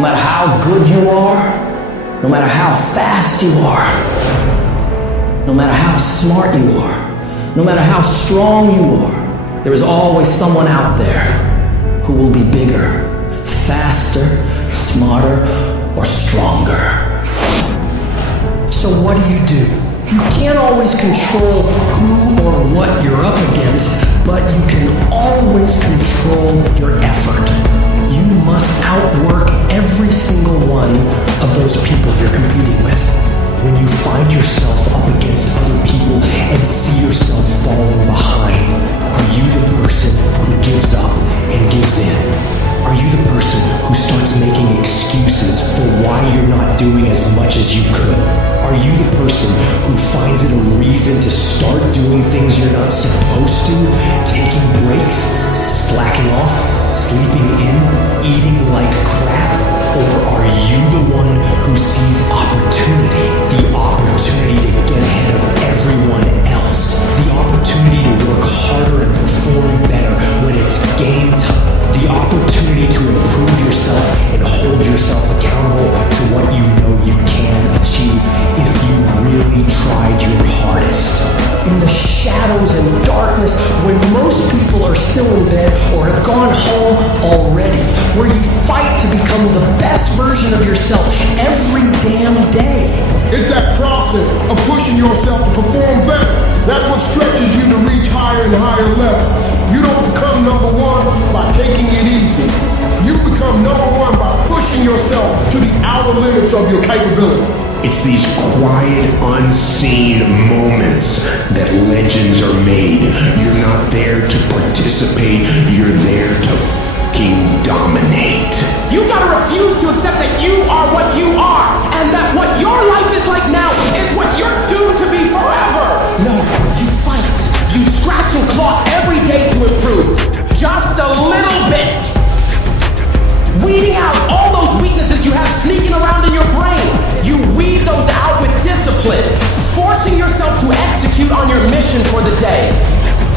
No matter how good you are, no matter how fast you are, no matter how smart you are, no matter how strong you are, there is always someone out there who will be bigger, faster, smarter, or stronger. So what do? You can't always control who or what you're up against, but you can always control your effort. You must outwork every single one of those people you're competing with. When you find yourself up against other people and see yourself falling behind, are you the person who gives up and gives in? Are you the person who starts making excuses for why you're not doing as much as you could? Are you the person who finds it a reason to start doing things you're not supposed to, taking breaks, slacking off, sleeping in, eating like crap? Or are you the one who sees opportunity, the opportunity to get ahead of everyone else, the opportunity to work harder and perform better when it's game time, the opportunity to improve yourself and hold yourself accountable to what you know you can achieve if you really tried your hardest? In the shadows and darkness, when most people are still in bed or have gone home already, where you fight to become the best version of yourself every damn day. It's that process of pushing yourself to perform better. That's what stretches you to reach higher and higher levels. You don't become number one by taking it easy. You become number one by pushing yourself to the outer limits of your capabilities. It's these quiet, unseen moments that legends are made. You're not there to participate, you're there to fucking dominate. You gotta refuse to accept that you are what you are, and that what your life is like now is what you're doomed to be forever. No, you fight. You scratch and claw every day to improve, just a little bit. Weeding out all those weaknesses you have sneaking around in your brain. You weed those out with discipline, forcing yourself to execute on your mission for the day.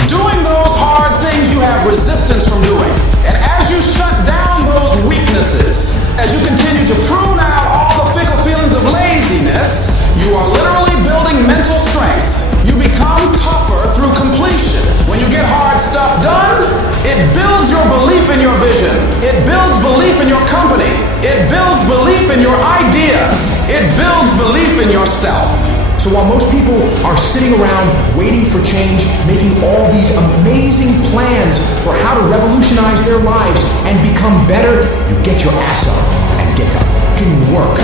Doing those hard things you have resistance from doing. And as you shut down those weaknesses, as you continue to prune out all the fickle feelings of laziness, you are literally building mental strength. You become tougher through completion. When you get hard stuff done, it builds your belief in your vision. It builds belief in your company. It builds belief in your ideas. It builds belief in yourself. So while most people are sitting around waiting for change, making all these amazing plans for how to revolutionize their lives and become better, you get your ass up and get to fucking work.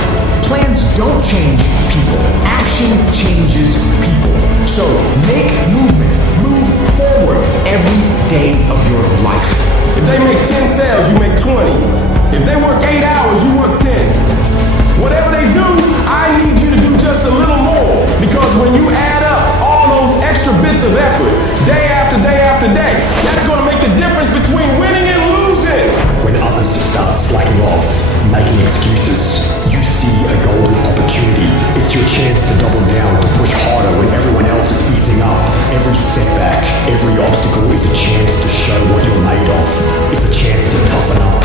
Plans don't change people. Action changes people. So make movement. Move forward every day of your life. If they make 10 sales, you make 20. If they work 8 hours, you work 10. Whatever they do, I need you to do just a little more. Because when you add up all those extra bits of effort, day after day after day, that's going to make the difference between winning and losing. When others start slacking off, making excuses, you see a golden opportunity. It's your chance to double down, to push harder when everyone else is easing up. Every setback, every obstacle is a chance to show what you're made of. It's a chance to toughen up,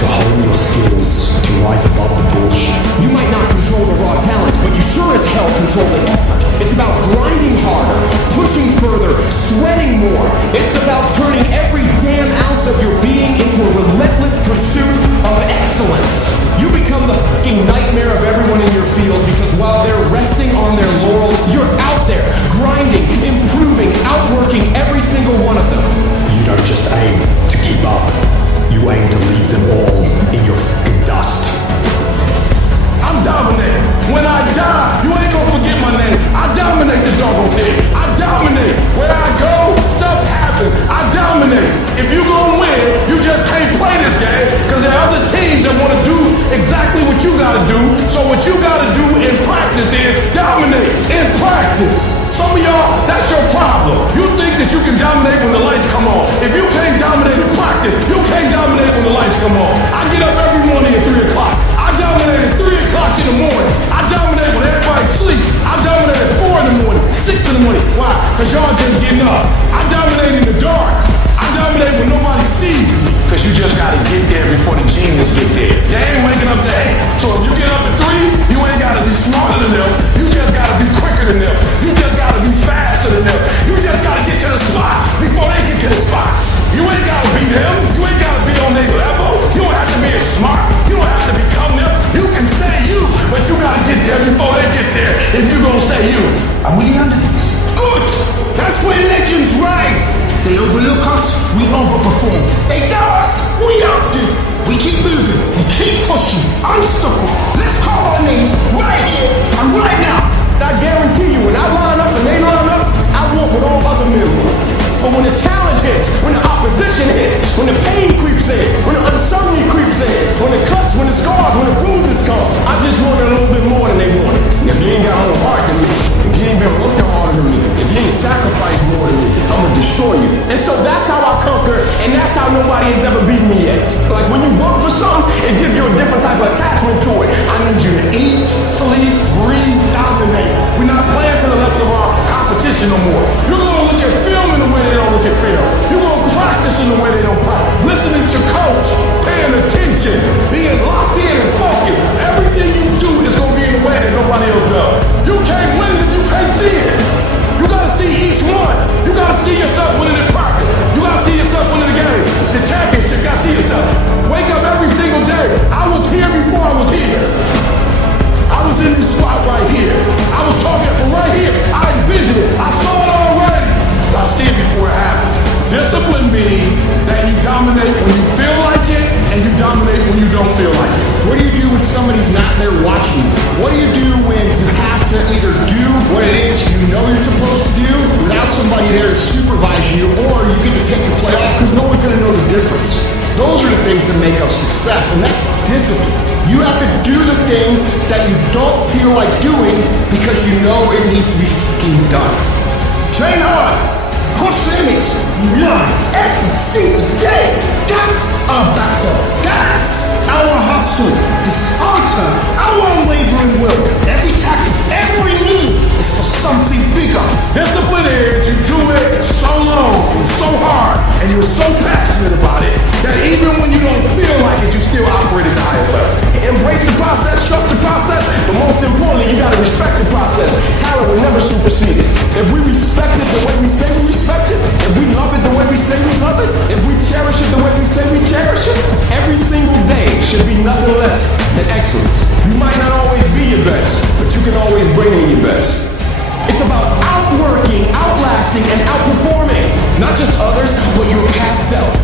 to hone your skills, to rise above the bullshit. You might not control the raw talent, but you sure as hell control the effort. It's about grinding harder, pushing further, sweating more. It's about turning every damn ounce of your being into a relentless pursuit of excellence. You become the fucking nightmare of everyone in your field because while they're resting on their laurels, you're out there grinding, improving, outworking every single one of them. You don't just aim to keep up. You aim to leave them all in your fucking dust. I'm dominating. When I die, you ain't gonna forget my name. I dominate this doggone thing. I dominate. Where I go, stuff happens. I dominate. If you gonna win, you just can't play this game because there are other teams that wanna do exactly what you gotta do. So what you gotta do in practice is dominate in practice. Some of y'all, that's your problem. You think that you can dominate when the lights come on. If you can't dominate in practice, you can't dominate when the lights come on. I get up every morning at 3 o'clock. I dominate at 3 o'clock in the morning. I dominate when everybody sleep. I dominate at 4 in the morning, 6 in the morning. Why? Because y'all just getting up. I dominate in the dark. I dominate when nobody sees me. Because you just got to get there before the genius get there. They ain't waking up to So if you get up to 3, you ain't gotta be smarter than them. You just gotta be quicker than them. You just gotta be faster than them. You just gotta get to the spot before they get to the spot. You ain't gotta be them. You ain't gotta be on their level. You don't have to be as smart. You don't have to become them. You can stay you, but you gotta get there before they get there if you gonna stay you. Are we the underdogs? Good! That's where legends rise! They overlook us, we overperform. They dare us, we outdo. We keep moving, we keep pushing, unstoppable. Let's call our names right here and right now. I guarantee you, when I line up and they line up, I want what all other men want. But when the challenge hits, when the opposition hits, when the pain creeps in, when the uncertainty creeps in, when the cuts, when the scars, when the bruises come, I just want it a little bit more than they wanted. And if you ain't got more heart than me, if you ain't been working harder than me, if you ain't sacrificed more than me, I'm gonna destroy you. And so that's how I conquer, and that's how nobody has ever beaten me yet. Like when you work for something, it gives you a different type of attachment to it. I need you to eat, sleep, breathe, dominate. We're not playing for the level of our competition no more. You're gonna look at film in the way they don't look at film. You're gonna practice in the way they don't practice. Listening to coach, paying attention, being locked in and focused. Everything you do is gonna be in the way that nobody else does. You can't win it if you can't see it. You gotta see each one. You gotta see yourself winning in practice. You gotta see yourself winning the game. The championship, you gotta see yourself. Wake up every single day. I was here before I was here. I was in this spot right here. I was talking from right here. I envisioned it. I saw it already. I see it before it happens. Discipline means that you dominate when you feel like it and you dominate when you don't feel like it. What do you do when somebody's not there watching you? What do you do when you have to either do what it is you know you're supposed to do without somebody there to supervise you, or you get to take the play off because no one's going to know the difference? Those are the things that make up success, and that's discipline. You have to do the things that you don't feel like doing because you know it needs to be fucking done. Train hard, push limits, learn every single day. That's our backbone. That's our hustle. This is our turn, our unwavering will. Every tackle, every move is for something bigger. Discipline is you do it so long, so hard, and you're so passionate about it that even when you don't feel like it, you still operate at the highest level. Embrace the process, trust the process, but most importantly, you gotta respect the process. Talent will never supersede it. If we respect it the way we say we respect it, if we love it the way we say we love it, if we cherish it the way we say we cherish it, every single day should be nothing less than excellence. You might not always be your best, but you can always bring in your best. It's about outworking, outlasting, and outperforming not just others, but your past self.